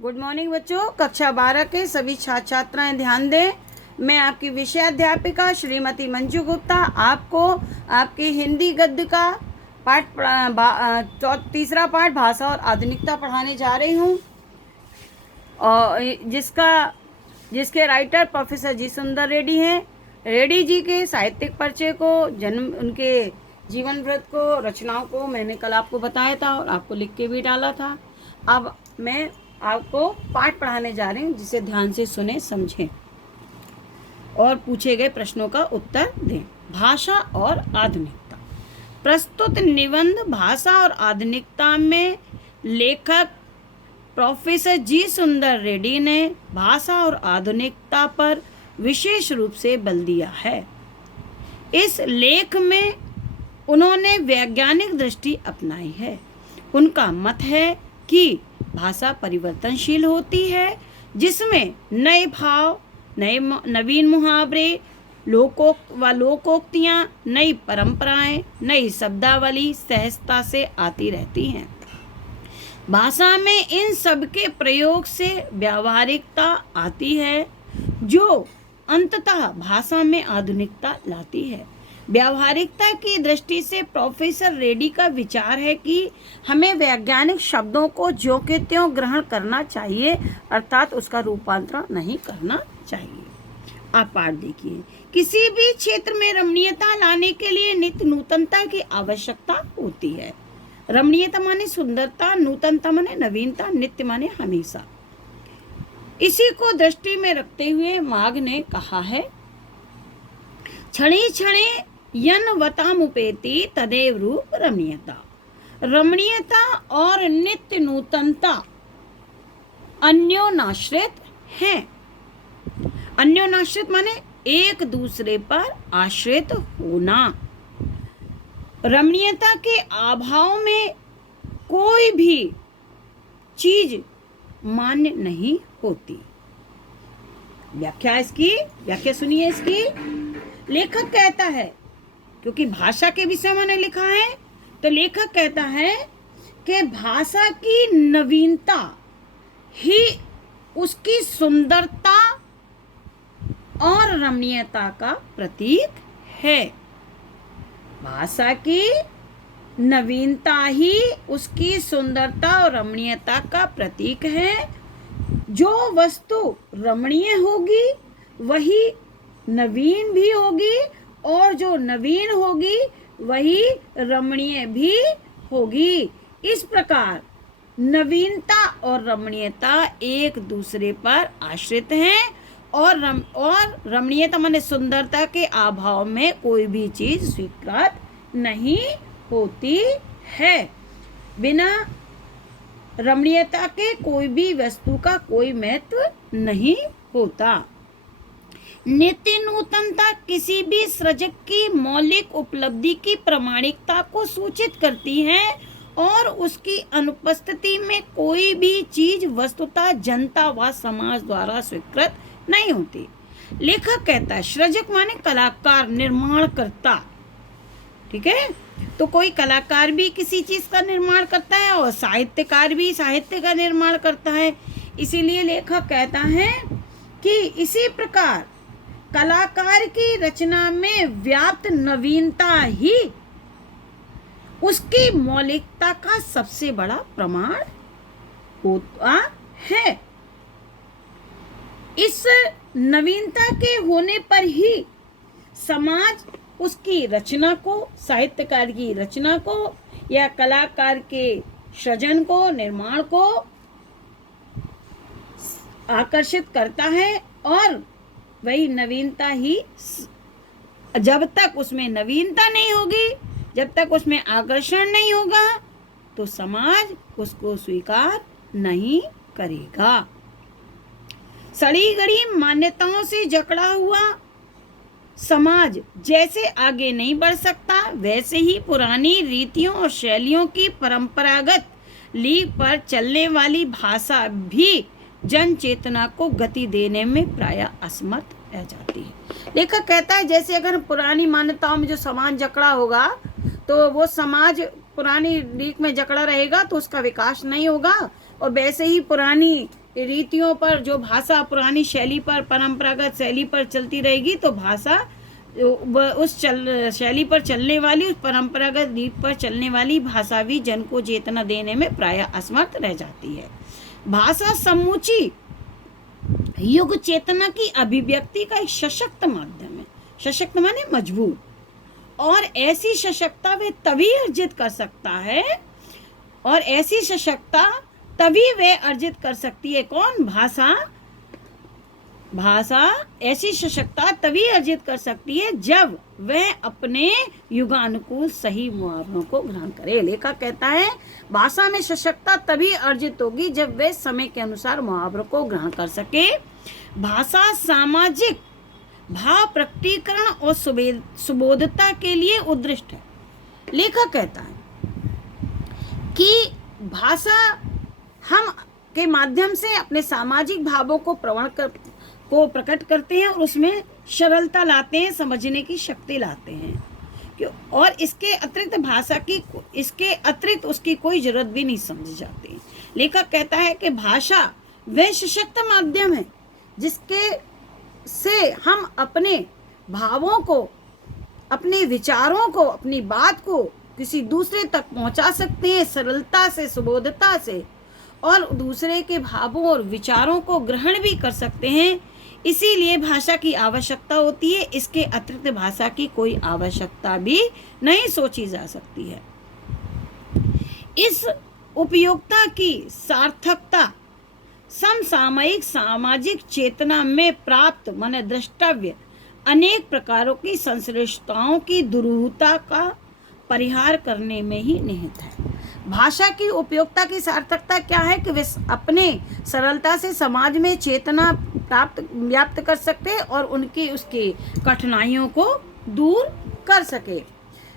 Good morning बच्चों। कक्षा 12 के सभी छात्र छात्राएं ध्यान दें। मैं आपकी विषय अध्यापिका श्रीमती मंजू गुप्ता आपको आपके हिंदी गद्य का तीसरा पाठ भाषा और आधुनिकता पढ़ाने जा रही हूँ, और जिसके राइटर प्रोफेसर जी सुंदर रेड्डी हैं। रेड्डी जी के साहित्यिक परिचय को, उनके जीवन वृत्त को, रचनाओं को मैंने कल आपको बताया था और आपको लिख के भी डाला था। अब मैं आपको पाठ पढ़ाने जा रही हूँ, जिसे ध्यान से सुने, समझें और पूछे गए प्रश्नों का उत्तर दें। भाषा और आधुनिकता। प्रस्तुत निबंध भाषा और आधुनिकता में लेखक प्रोफेसर जी सुंदर रेड्डी ने भाषा और आधुनिकता पर विशेष रूप से बल दिया है। इस लेख में उन्होंने वैज्ञानिक दृष्टि अपनाई है। उनका मत है कि भाषा परिवर्तनशील होती है, जिसमें नए भाव, नवीन मुहावरे, लोकोक्तियाँ, नई परंपराएं, नई शब्दावली सहजता से आती रहती हैं। भाषा में इन सब के प्रयोग से व्यावहारिकता आती है, जो अंततः भाषा में आधुनिकता लाती है। व्यावहारिकता की दृष्टि से प्रोफेसर रेड्डी का विचार है कि हमें वैज्ञानिक शब्दों को ज्यों के त्यों ग्रहण करना चाहिए, अर्थात उसका रूपांतरण नहीं करना चाहिए। आप पाठ देखिए। किसी भी क्षेत्र में रमणीयता लाने के लिए नित्य नूतनता की आवश्यकता होती है। रमणीयता माने सुंदरता, नूतनता माने नवीनता, नित्य माने हमेशा। इसी को दृष्टि में रखते हुए माघ ने कहा है, क्षणे क्षणे यन्वतामुपेति तदेव रूप रमणीयता। रमणीयता और नित्य नूतनता अन्योनाश्रित हैं। अन्योनाश्रित माने एक दूसरे पर आश्रित होना। रमणीयता के अभाव में कोई भी चीज मान्य नहीं होती। व्याख्या सुनिए इसकी। लेखक कहता है, क्योंकि भाषा के विषय में लिखा है, तो लेखक कहता है कि भाषा की नवीनता ही उसकी सुंदरता और रमणीयता का प्रतीक है। भाषा की नवीनता ही उसकी सुंदरता और रमणीयता का प्रतीक है। जो वस्तु रमणीय होगी वही नवीन भी होगी, और जो नवीन होगी वही रमणीय भी होगी। इस प्रकार नवीनता और रमणीयता एक दूसरे पर आश्रित हैं, और रमणीयता माने सुंदरता के अभाव में कोई भी चीज स्वीकृत नहीं होती है। बिना रमणीयता के कोई भी वस्तु का कोई महत्व नहीं होता। नित्य नूतनता किसी भी सृजक की मौलिक उपलब्धि की प्रामाणिकता को सूचित करती है, और उसकी अनुपस्थिति में कोई भी चीज वस्तुतः जनता व समाज द्वारा स्वीकृत नहीं होती। लेखक कहता है, सृजक माने कलाकार, निर्माणकर्ता। ठीक है, तो कोई कलाकार भी किसी चीज का निर्माण करता है और साहित्यकार भी साहित्य का निर्माण करता है। इसीलिए लेखक कहता है कि इसी प्रकार कलाकार की रचना में व्याप्त नवीनता ही उसकी मौलिकता का सबसे बड़ा प्रमाण होता है। इस नवीनता के होने पर ही समाज उसकी रचना को, साहित्यकार की रचना को या कलाकार के सृजन को, निर्माण को आकर्षित करता है, और वही नवीनता ही, जब तक उसमें नवीनता नहीं होगी, जब तक उसमें आकर्षण नहीं होगा, तो समाज उसको स्वीकार नहीं करेगा। सड़ी गड़ी मान्यताओं से जकड़ा हुआ समाज जैसे आगे नहीं बढ़ सकता, वैसे ही पुरानी रीतियों और शैलियों की परंपरागत लीक पर चलने वाली भाषा भी जन चेतना को गति देने में प्रायः असमर्थ रह जाती है। लेखक कहता है, जैसे अगर पुरानी मान्यताओं में जो समाज जकड़ा होगा, तो वो समाज पुरानी लीक में जकड़ा रहेगा तो उसका विकास नहीं होगा, और वैसे ही पुरानी रीतियों पर, जो भाषा पुरानी शैली पर, परंपरागत शैली पर चलती रहेगी, तो भाषा उस शैली पर चलने वाली, उस परंपरागत रीत पर चलने वाली भाषा भी जन को चेतना देने में प्रायः असमर्थ रह जाती है। भाषा समूची युग चेतना की अभिव्यक्ति का एक सशक्त माध्यम है। सशक्त माने मजबूत, और ऐसी सशक्तता वे तभी अर्जित कर सकता है, और ऐसी सशक्तता तभी वे अर्जित कर सकती है। कौन? भाषा। भाषा ऐसी सशक्तता तभी अर्जित कर सकती है जब वह अपने युगानुकूल सही मुहावरों को ग्रहण करे। लेखक कहता है भाषा में सशक्तता तभी अर्जित होगी जब वह समय के अनुसार मुहावरों को ग्रहण कर सके। भाषा सामाजिक भाव प्रकटीकरण और सुबोधता के लिए उद्दिष्ट है। लेखक कहता है कि भाषा हम के माध्यम से अपने सामाजिक भावों को प्रकट करते हैं और उसमें सरलता लाते हैं, समझने की शक्ति लाते हैं। और इसके अतिरिक्त उसकी कोई जरूरत भी नहीं समझी जाती। लेखक कहता है कि भाषा वह सशक्त माध्यम है जिसके से हम अपने भावों को, अपने विचारों को, अपनी बात को किसी दूसरे तक पहुंचा सकते हैं सरलता से, सुबोधता से, और दूसरे के भावों और विचारों को ग्रहण भी कर सकते हैं। इसीलिए भाषा की आवश्यकता होती है। इसके अतिरिक्त भाषा की कोई आवश्यकता भी नहीं सोची जा सकती है। इस उपयोगिता की सार्थकता समसामयिक सामाजिक चेतना में प्राप्त माने द्रष्टव्य अनेक प्रकारों की संश्लिष्टताओं की दुरूहता का परिहार करने में ही निहित है। भाषा की उपयोगिता की सार्थकता क्या है कि वे अपने सरलता से समाज में चेतना व्याप्त कर सके और उसकी कठिनाइयों को दूर कर सके।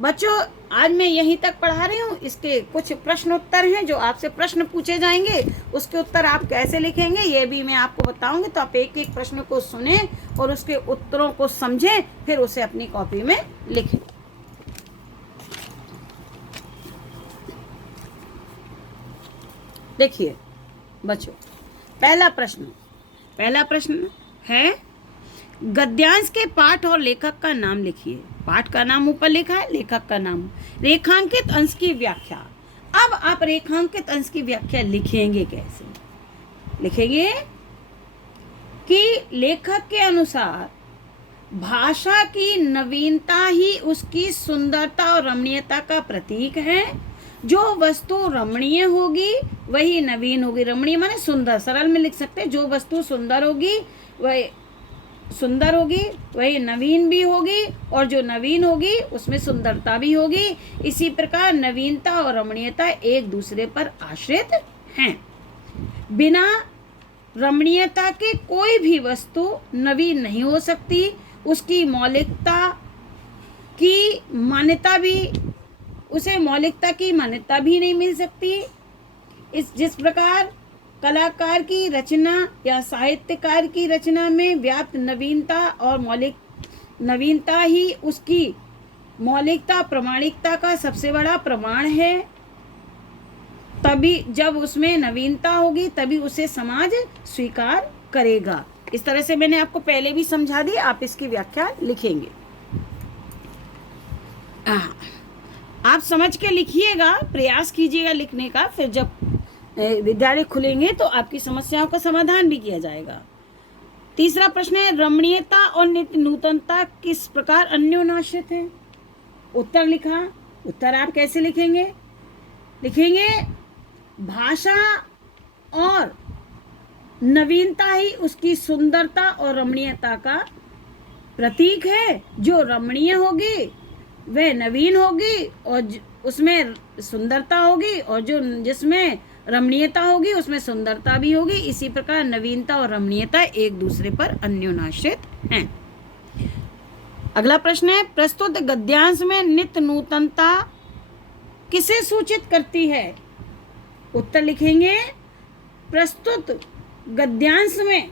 बच्चों, आज मैं यहीं तक पढ़ा रही हूँ। इसके कुछ प्रश्न उत्तर हैं जो आपसे प्रश्न पूछे जाएंगे, उसके उत्तर आप कैसे लिखेंगे ये भी मैं आपको बताऊंगी। तो आप एक एक प्रश्न को सुने और उसके उत्तरों को समझें, फिर उसे अपनी कॉपी में लिखें। देखिए बच्चों, पहला प्रश्न है गद्यांश के पाठ और लेखक का नाम लिखिए। पाठ का नाम ऊपर लिखा है, लेखक का नाम। रेखांकित अंश की व्याख्या। अब आप रेखांकित अंश की व्याख्या लिखेंगे कैसे? लिखेंगे कि लेखक के अनुसार भाषा की नवीनता ही उसकी सुंदरता और रमणीयता का प्रतीक है। जो वस्तु रमणीय होगी वही नवीन होगी। रमणीय माने सुंदर, सरल में लिख सकते हैं। जो वस्तु सुंदर होगी वही नवीन भी होगी, और जो नवीन होगी उसमें सुंदरता भी होगी। इसी प्रकार नवीनता और रमणीयता एक दूसरे पर आश्रित हैं। बिना रमणीयता के कोई भी वस्तु नवीन नहीं हो सकती। उसकी मौलिकता की मान्यता भी नहीं मिल सकती। जिस प्रकार कलाकार की रचना या साहित्यकार की रचना में व्याप्त नवीनता और नवीनता ही उसकी मौलिकता प्रामाणिकता का सबसे बड़ा प्रमाण है। तभी जब उसमें नवीनता होगी तभी उसे समाज स्वीकार करेगा। इस तरह से मैंने आपको पहले भी समझा दी। आप इसकी व्याख्या लिखेंगे। आप समझ के लिखिएगा, प्रयास कीजिएगा लिखने का। फिर जब विद्यालय खुलेंगे तो आपकी समस्याओं का समाधान भी किया जाएगा। तीसरा प्रश्न है रमणीयता और नित्य नूतनता किस प्रकार अन्योन्याश्रित है? उत्तर लिखा। उत्तर आप कैसे लिखेंगे? लिखेंगे भाषा और नवीनता ही उसकी सुंदरता और रमणीयता का प्रतीक है। जो रमणीय होगी वह नवीन होगी और उसमें सुंदरता होगी, और जो जिसमें रमणीयता होगी उसमें सुंदरता भी होगी। इसी प्रकार नवीनता और रमणीयता एक दूसरे पर अन्योन्याश्रित हैं। अगला प्रश्न है प्रस्तुत गद्यांश में नित्य नूतनता किसे सूचित करती है? उत्तर लिखेंगे प्रस्तुत गद्यांश में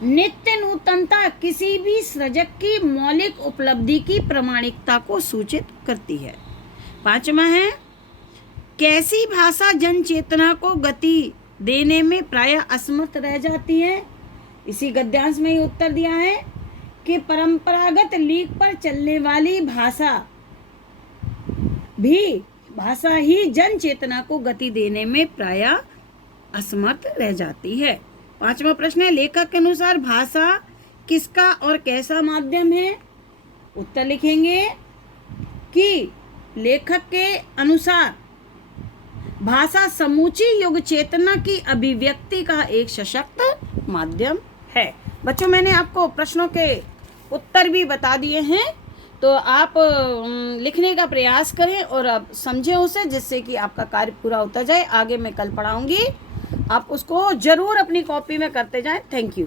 नित्य नूतनता किसी भी सृजक की मौलिक उपलब्धि की प्रामाणिकता को सूचित करती है। पांचवा है कैसी भाषा जन चेतना को गति देने में प्रायः असमर्थ रह जाती है। इसी गद्यांश में ही उत्तर दिया है कि परंपरागत लीक पर चलने वाली भाषा ही जन चेतना को गति देने में प्रायः असमर्थ रह जाती है। 5वां प्रश्न है, लेखक के अनुसार भाषा किसका और कैसा माध्यम है? उत्तर लिखेंगे कि लेखक के अनुसार भाषा समूची युग चेतना की अभिव्यक्ति का एक सशक्त माध्यम है। बच्चों, मैंने आपको प्रश्नों के उत्तर भी बता दिए हैं, तो आप लिखने का प्रयास करें और आप समझें उसे, जिससे कि आपका कार्य पूरा होता जाए। आगे मैं कल पढ़ाऊंगी, आप उसको जरूर अपनी कॉपी में करते जाएं। Thank you.